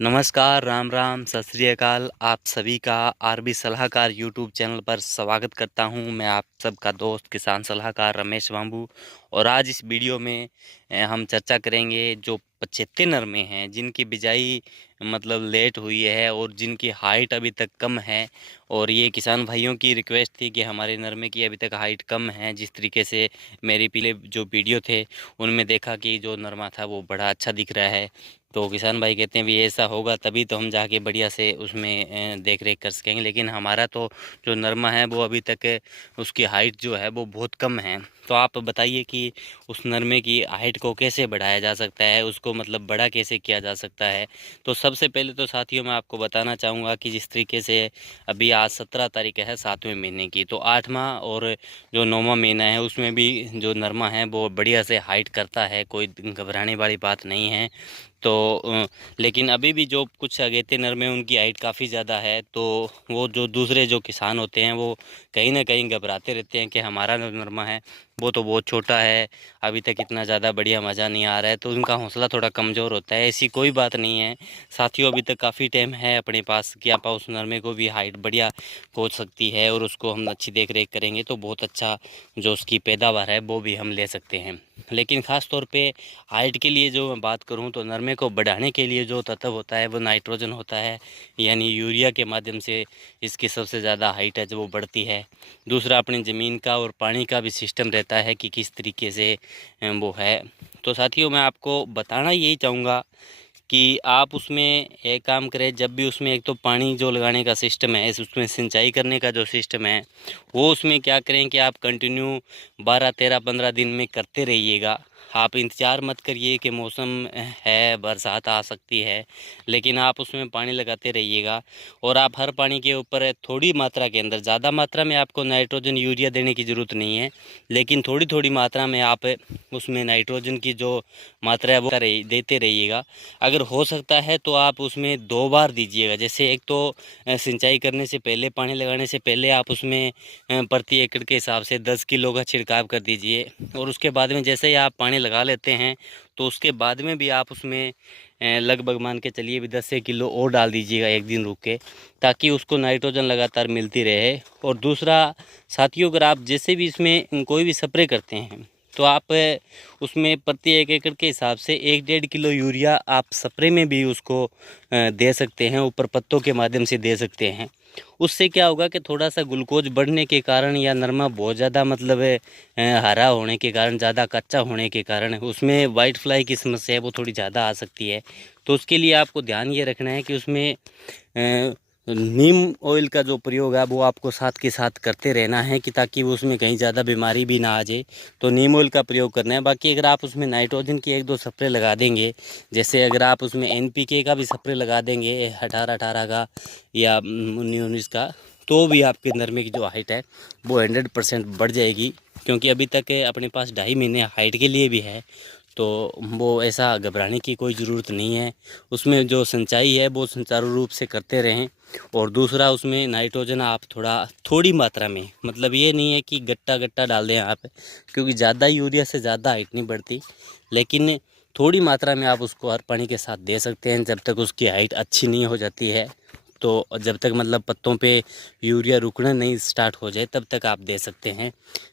नमस्कार, राम राम, सत श्री अकाल। आप सभी का आरबी सलाहकार यूट्यूब चैनल पर स्वागत करता हूं। मैं आप सबका दोस्त किसान सलाहकार रमेश बांबू। और आज इस वीडियो में हम चर्चा करेंगे जो 75 नरमे हैं जिनकी बिजाई मतलब लेट हुई है और जिनकी हाइट अभी तक कम है। और ये किसान भाइयों की रिक्वेस्ट थी कि हमारे नरमे की अभी तक हाइट कम है। जिस तरीके से मेरे पहले जो वीडियो थे उनमें देखा कि जो नरमा था वो बड़ा अच्छा दिख रहा है। तो किसान भाई कहते हैं भी ऐसा होगा तभी तो हम जाके बढ़िया से उसमें देख रेख कर सकेंगे। लेकिन हमारा तो जो नरमा है वो अभी तक उसकी हाइट जो है वो बहुत कम है। तो आप बताइए कि उस नरमे की हाइट को कैसे बढ़ाया जा सकता है, उसको मतलब बड़ा कैसे किया जा सकता है। तो सबसे पहले तो साथियों मैं आपको बताना चाहूँगा कि जिस तरीके से अभी आज 17 तारीख है 7वें महीने की, तो 8वां और जो 9वां महीना है उसमें भी जो नरमा है वो बढ़िया से हाइट करता है। कोई घबराने वाली बात नहीं है। तो लेकिन अभी भी जो कुछ अगेते नर में उनकी हाइट काफ़ी ज़्यादा है। तो वो जो दूसरे जो किसान होते हैं वो कहीं ना कहीं घबराते रहते हैं कि हमारा जो नरमा है वो तो बहुत छोटा है, अभी तक इतना ज़्यादा बढ़िया मज़ा नहीं आ रहा है। तो उनका हौसला थोड़ा कमज़ोर होता है। ऐसी कोई बात नहीं है साथियों, अभी तक काफ़ी टाइम है अपने पास कि आप उस नरमे को भी हाइट बढ़िया पहुँच सकती है। और उसको हम अच्छी देख रेख करेंगे तो बहुत अच्छा जो उसकी पैदावार है वो भी हम ले सकते हैं। लेकिन ख़ास तौर पे हाइट के लिए जो मैं बात करूं तो नरमे को बढ़ाने के लिए जो तत्व होता है वो नाइट्रोजन होता है, यानी यूरिया के माध्यम से इसकी सबसे ज़्यादा हाइट है जो वो बढ़ती है। दूसरा अपनी ज़मीन का और पानी का भी सिस्टम रहता है कि किस तरीके से वो है। तो साथियों मैं आपको बताना यही चाहूँगा कि आप उसमें एक काम करें, जब भी उसमें एक तो पानी जो लगाने का सिस्टम है, उसमें सिंचाई करने का जो सिस्टम है वो उसमें क्या करें कि आप कंटिन्यू 12 13 15 दिन में करते रहिएगा। आप इंतज़ार मत करिए कि मौसम है बरसात आ सकती है, लेकिन आप उसमें पानी लगाते रहिएगा। और आप हर पानी के ऊपर थोड़ी मात्रा के अंदर, ज़्यादा मात्रा में आपको नाइट्रोजन यूरिया देने की ज़रूरत नहीं है, लेकिन थोड़ी थोड़ी मात्रा में आप उसमें नाइट्रोजन की जो मात्रा है वो देते रहिएगा। अगर हो सकता है तो आप उसमें 2 बार दीजिएगा। जैसे एक तो सिंचाई करने से पहले, पानी लगाने से पहले आप उसमें प्रति एकड़ के हिसाब से 10 किलो का छिड़काव कर दीजिए। और उसके बाद में जैसे ही आप पानी लगा लेते हैं तो उसके बाद में भी आप उसमें लगभग मान के चलिए भी 10 से किलो और डाल दीजिएगा एक दिन रुक के, ताकि उसको नाइट्रोजन लगातार मिलती रहे। और दूसरा साथियों, अगर आप जैसे भी इसमें कोई भी स्प्रे करते हैं तो आप उसमें प्रति एक एकड़ के हिसाब से 1-1.5 किलो यूरिया आप स्प्रे में भी उसको दे सकते हैं, ऊपर पत्तों के माध्यम से दे सकते हैं। उससे क्या होगा कि थोड़ा सा ग्लूकोज बढ़ने के कारण या नरमा बहुत ज़्यादा मतलब हरा होने के कारण, ज़्यादा कच्चा होने के कारण उसमें वाइट फ्लाई की समस्या है वो थोड़ी ज़्यादा आ सकती है। तो उसके लिए आपको ध्यान ये रखना है कि उसमें नीम ऑयल का जो प्रयोग है वो आपको साथ के साथ करते रहना है कि ताकि वो उसमें कहीं ज़्यादा बीमारी भी ना आ जाए। तो नीम ऑयल का प्रयोग करना है। बाकी अगर आप उसमें नाइट्रोजन की 1-2 स्प्रे लगा देंगे, जैसे अगर आप उसमें एनपीके का भी स्प्रे लगा देंगे 18-18 का या 19-19 का, तो भी आपके नरमे की जो हाइट है वो 100% बढ़ जाएगी। क्योंकि अभी तक अपने पास 2.5 महीने हाइट के लिए भी है, तो वो ऐसा घबराने की कोई ज़रूरत नहीं है। उसमें जो सिंचाई है वो सुचारू रूप से करते रहें। और दूसरा उसमें नाइट्रोजन आप थोड़ी मात्रा में, मतलब ये नहीं है कि गट्टा गट्टा डाल दें आप, क्योंकि ज़्यादा यूरिया से ज़्यादा हाइट नहीं बढ़ती। लेकिन थोड़ी मात्रा में आप उसको हर पानी के साथ दे सकते हैं जब तक उसकी हाइट अच्छी नहीं हो जाती है। तो जब तक मतलब पत्तों पे यूरिया रुकना नहीं स्टार्ट हो जाए तब तक आप दे सकते हैं।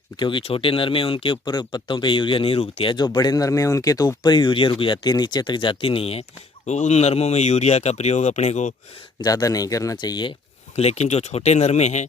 क्योंकि छोटे नर में उनके ऊपर पत्तों पे यूरिया नहीं रुकती है, जो बड़े नर में उनके तो ऊपर ही यूरिया रुक जाती है, नीचे तक जाती नहीं है। तो उन नरमों में यूरिया का प्रयोग अपने को ज़्यादा नहीं करना चाहिए। लेकिन जो छोटे नरमे हैं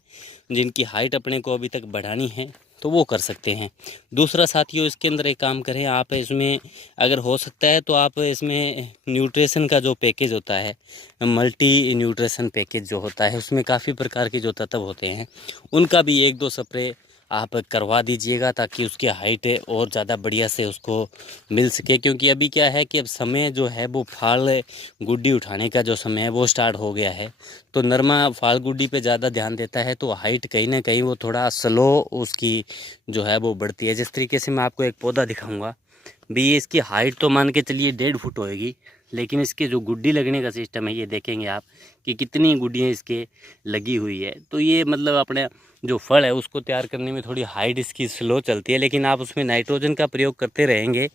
जिनकी हाइट अपने को अभी तक बढ़ानी है तो वो कर सकते हैं। दूसरा साथियों, इसके अंदर एक काम करें आप, इसमें अगर हो सकता है तो आप इसमें न्यूट्रिशन का जो पैकेज होता है, मल्टी न्यूट्रिशन पैकेज जो होता है, उसमें काफ़ी प्रकार के जो तत्व होते हैं उनका भी 1-2 स्प्रे आप करवा दीजिएगा, ताकि उसकी हाइट और ज़्यादा बढ़िया से उसको मिल सके। क्योंकि अभी क्या है कि अब समय जो है वो फाल गुड्डी उठाने का जो समय है वो स्टार्ट हो गया है। तो नरमा फाल गुड्डी पे ज़्यादा ध्यान देता है, तो हाइट कहीं ना कहीं वो थोड़ा स्लो उसकी जो है वो बढ़ती है। जिस तरीके से मैं आपको एक पौधा दिखाऊंगा भी, ये इसकी हाइट तो मान के चलिए 1.5 फुट होएगी, लेकिन इसके जो गुड्डी लगने का सिस्टम है, ये देखेंगे आप कि कितनी गुड्डियाँ इसके लगी हुई है। तो ये मतलब अपने जो फल है उसको तैयार करने में थोड़ी हाइट इसकी स्लो चलती है, लेकिन आप उसमें नाइट्रोजन का प्रयोग करते रहेंगे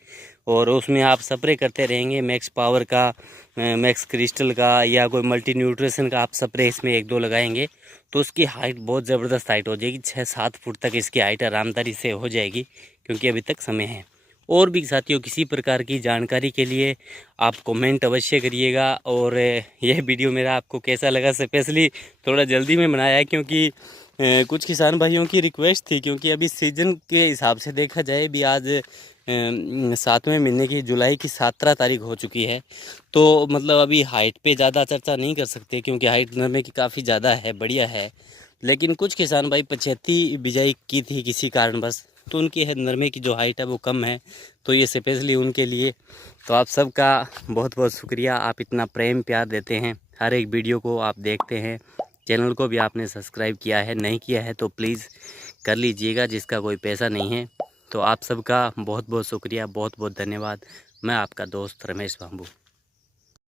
और उसमें आप स्प्रे करते रहेंगे, मैक्स पावर का, मैक्स क्रिस्टल का या कोई मल्टी न्यूट्रिशन का आप स्प्रे इसमें 1-2 लगाएंगे तो उसकी हाइट बहुत ज़बरदस्त हाइट हो जाएगी। 6-7 फुट तक इसकी हाइट आरामदारी से हो जाएगी, क्योंकि अभी तक समय है। और भी साथियों किसी प्रकार की जानकारी के लिए आप कमेंट अवश्य करिएगा। और यह वीडियो मेरा आपको कैसा लगा, स्पेशली थोड़ा जल्दी में बनाया है क्योंकि कुछ किसान भाइयों की रिक्वेस्ट थी, क्योंकि अभी सीज़न के हिसाब से देखा जाए भी आज 7वें महीने की जुलाई की 17 तारीख हो चुकी है। तो मतलब अभी हाइट पे ज़्यादा चर्चा नहीं कर सकते क्योंकि हाइट नरमे की काफ़ी ज़्यादा है, बढ़िया है। लेकिन कुछ किसान भाई 75 बिजाई की थी किसी कारणवश, तो उनकी है नरमे की जो हाइट है वो कम है, तो ये स्पेशली उनके लिए। तो आप सबका बहुत बहुत शुक्रिया, आप इतना प्रेम प्यार देते हैं, हर एक वीडियो को आप देखते हैं। चैनल को भी आपने सब्सक्राइब किया है, नहीं किया है तो प्लीज़ कर लीजिएगा, जिसका कोई पैसा नहीं है। तो आप सबका बहुत बहुत शुक्रिया, बहुत बहुत धन्यवाद। मैं आपका दोस्त रमेश बांबू।